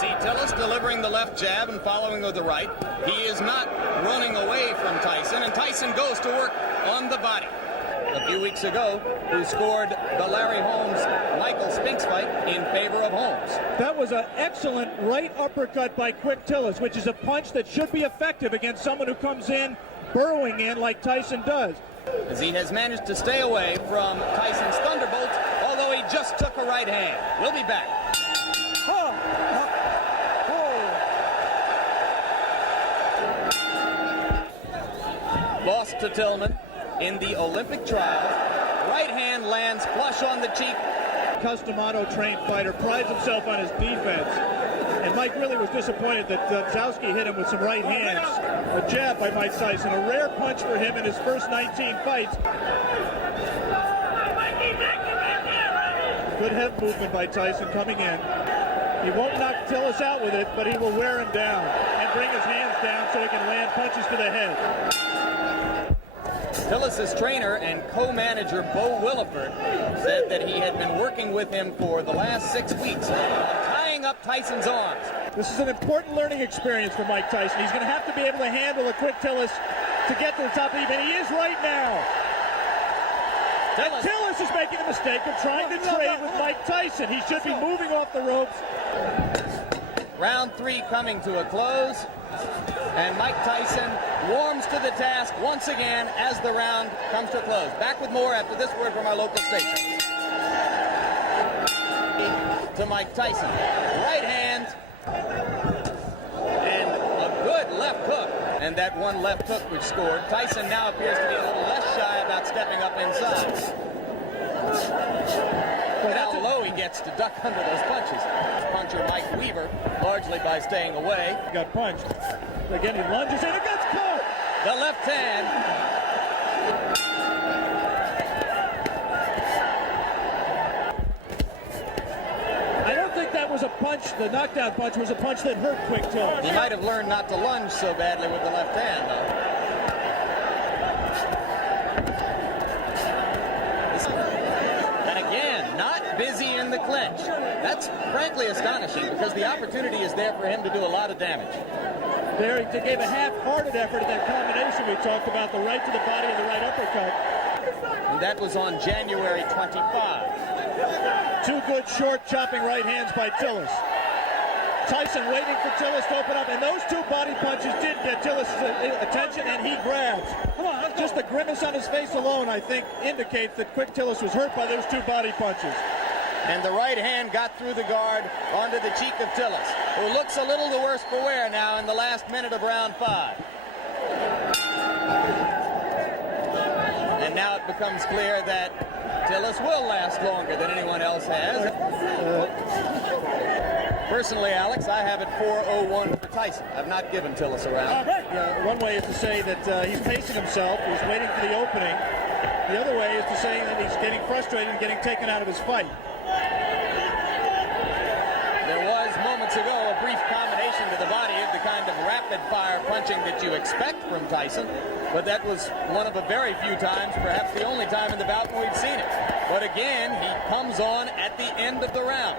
See Tillis delivering the left jab and following with the right. He is not running away from Tyson, and Tyson goes to work on the body. A few weeks ago, who scored the Larry Holmes-Michael Spinks fight in favor of Holmes. That was an excellent right uppercut by Quick Tillis, which is a punch that should be effective against someone who comes in, burrowing in like Tyson does. As he has managed to stay away from Tyson's thunderbolts, although he just took a right hand. We'll be back. Lost to Tillman in the Olympic trials. Right hand lands flush on the cheek. Customato trained fighter prides himself on his defense. And Mike really was disappointed that Zowski hit him with some right hands. A jab by Mike Tyson, a rare punch for him in his first 19 fights. Good head movement by Tyson coming in. He won't knock Tillis out with it, but he will wear him down and bring his hands down so he can land punches to the head. Tillis' trainer and co-manager Bo Williford said that he had been working with him for the last 6 weeks on tying up Tyson's arms. This is an important learning experience for Mike Tyson. He's going to have to be able to handle a Quick Tillis to get to the top of the even. He is right now. Tillis is making the mistake of trying to trade with Mike Tyson. He should be moving off the ropes. Round 3 coming to a close, and Mike Tyson warms to the task once again as the round comes to a close. Back with more after this word from our local station. To Mike Tyson. Right hand. And a good left hook. And that one left hook which scored. Tyson now appears to be a little less shy about stepping up inside. But how low he gets to duck under those punches. Puncher Mike Weaver, largely by staying away. He got punched. Again, he lunges and it gets caught. The left hand. I don't think that was a punch. The knockdown punch was a punch that hurt Quick Tillis. He might have learned not to lunge so badly with the left hand, though. And again, not busy in the clinch. That's frankly astonishing because the opportunity is there for him to do a lot of damage. There, he gave a half-hearted effort at that combination we talked about, the right to the body and the right uppercut. And that was on January 25. 2 good short chopping right hands by Tillis. Tyson waiting for Tillis to open up, and those 2 body punches did get Tillis' attention, and he grabs. Just the grimace on his face alone, I think, indicates that Quick Tillis was hurt by those 2 body punches. And the right hand got through the guard onto the cheek of Tillis, who looks a little the worse for wear now in the last minute of round 5. And now it becomes clear that Tillis will last longer than anyone else has. Personally, Alex, I have it 4:01 for Tyson. I've not given Tillis a round. One way is to say that he's pacing himself, he's waiting for the opening. The other way is to say that he's getting frustrated and getting taken out of his fight. There was moments ago a brief combination to the body of the kind of rapid-fire punching that you expect from Tyson, but that was one of a very few times, perhaps the only time in the bout when we've seen it. But again, he comes on at the end of the round.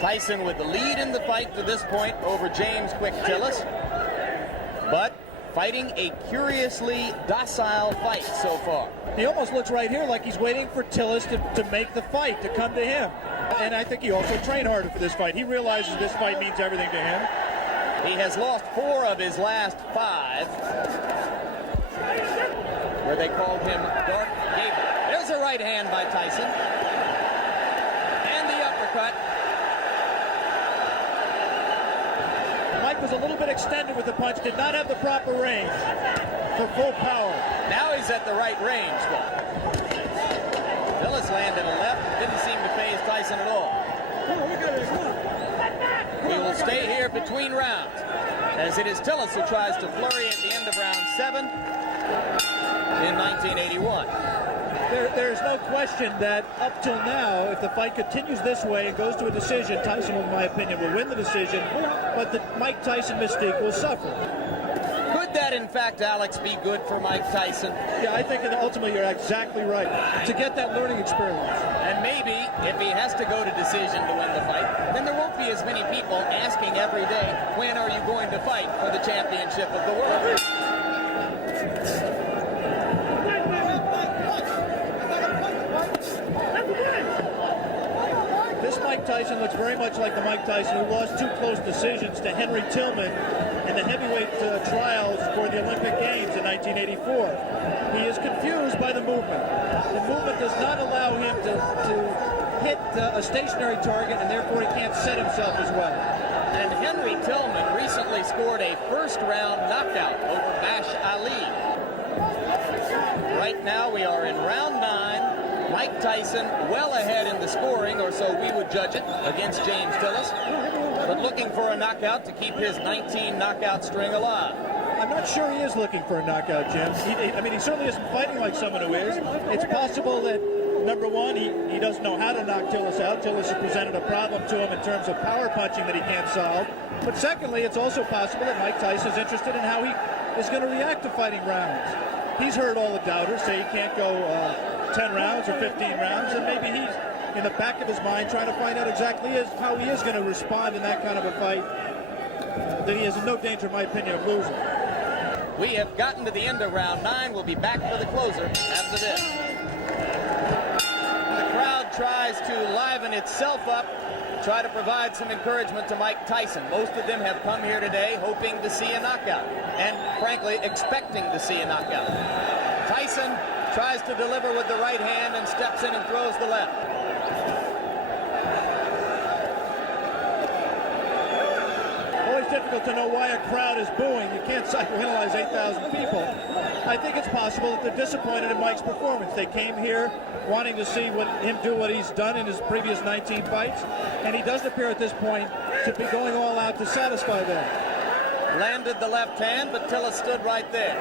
Tyson with the lead in the fight to this point over James Quick Tillis, but fighting a curiously docile fight so far. He almost looks right here like he's waiting for Tillis to make the fight, to come to him. And I think he also trained harder for this fight. He realizes this fight means everything to him. He has lost 4 of his last 5, where they called him Dark Gable. There's a right hand by Tyson. And the uppercut. Mike was a little bit extended with the punch, did not have the proper range for full power. Now he's at the right range, though. Tillis landed a left, didn't seem to faze Tyson at all. We will stay here between rounds, as it is Tillis who tries to flurry at the end of round 7 in 1981. There's no question that up till now, if the fight continues this way and goes to a decision, Tyson, in my opinion, will win the decision, but the Mike Tyson mystique will suffer. Could that in fact, Alex, be good for Mike Tyson? Yeah, I think ultimately you're exactly right. To get that learning experience. And maybe if he has to go to decision to win the fight, then there won't be as many people asking every day, when are you going to fight for the championship of the world? This Mike Tyson looks very much like the Mike Tyson who lost two close decisions to Henry Tillman in the heavyweight trials for the Olympic Games in 1984. He is confused by the movement. The movement does not allow him to hit a stationary target, and therefore he can't set himself as well. And Henry Tillman recently scored a first-round knockout over Bash Ali. Right now we are in round 9. Mike Tyson well ahead in the scoring, or so we would judge it, against James Tillis, but looking for a knockout to keep his 19 knockout string alive. I'm not sure he is looking for a knockout, Jim. I mean, he certainly isn't fighting like someone who is. It's possible that, number one, he doesn't know how to knock Tillis out. Tillis has presented a problem to him in terms of power punching that he can't solve. But secondly, it's also possible that Mike Tyson is interested in how he is going to react to fighting rounds. He's heard all the doubters say he can't go 10 rounds or 15 rounds, and maybe he's in the back of his mind trying to find out exactly how he is going to respond in that kind of a fight that he is in no danger, in my opinion, of losing. We have gotten to the end of round 9. We'll be back for the closer after this. The crowd tries to liven itself up, try to provide some encouragement to Mike Tyson. Most of them have come here today hoping to see a knockout, and frankly, expecting to see a knockout. Tyson tries to deliver with the right hand and steps in and throws the left. Always difficult to know why a crowd is booing. You can't psychoanalyze 8,000 people. I think it's possible that they're disappointed in Mike's performance. They came here wanting to see him do what he's done in his previous 19 fights, and he doesn't appear at this point to be going all out to satisfy them. Landed the left hand, but Tillis stood right there.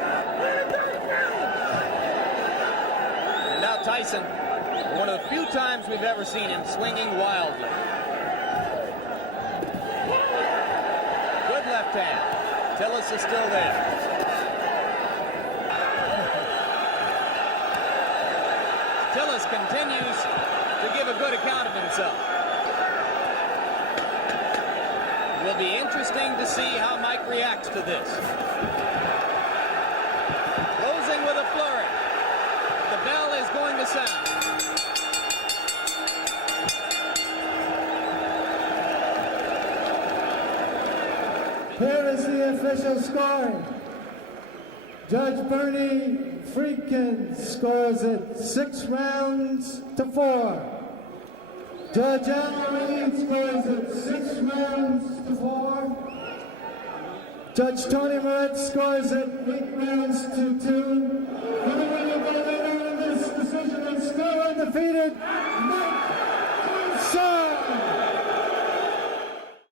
And now Tyson, one of the few times we've ever seen him swinging wildly. Good left hand. Tillis is still there. Tillis continues to give a good account of himself. It will be interesting to see how Mike reacts to this. Closing with a flurry. The bell is going to sound. Here is the official scoring. Judge Bernie Friedkin scores it 6 rounds to 4. Judge Reid scores it 6 rounds to 4. Judge Tony Moret scores it 8 rounds to 2. The winner by this decision is still undefeated.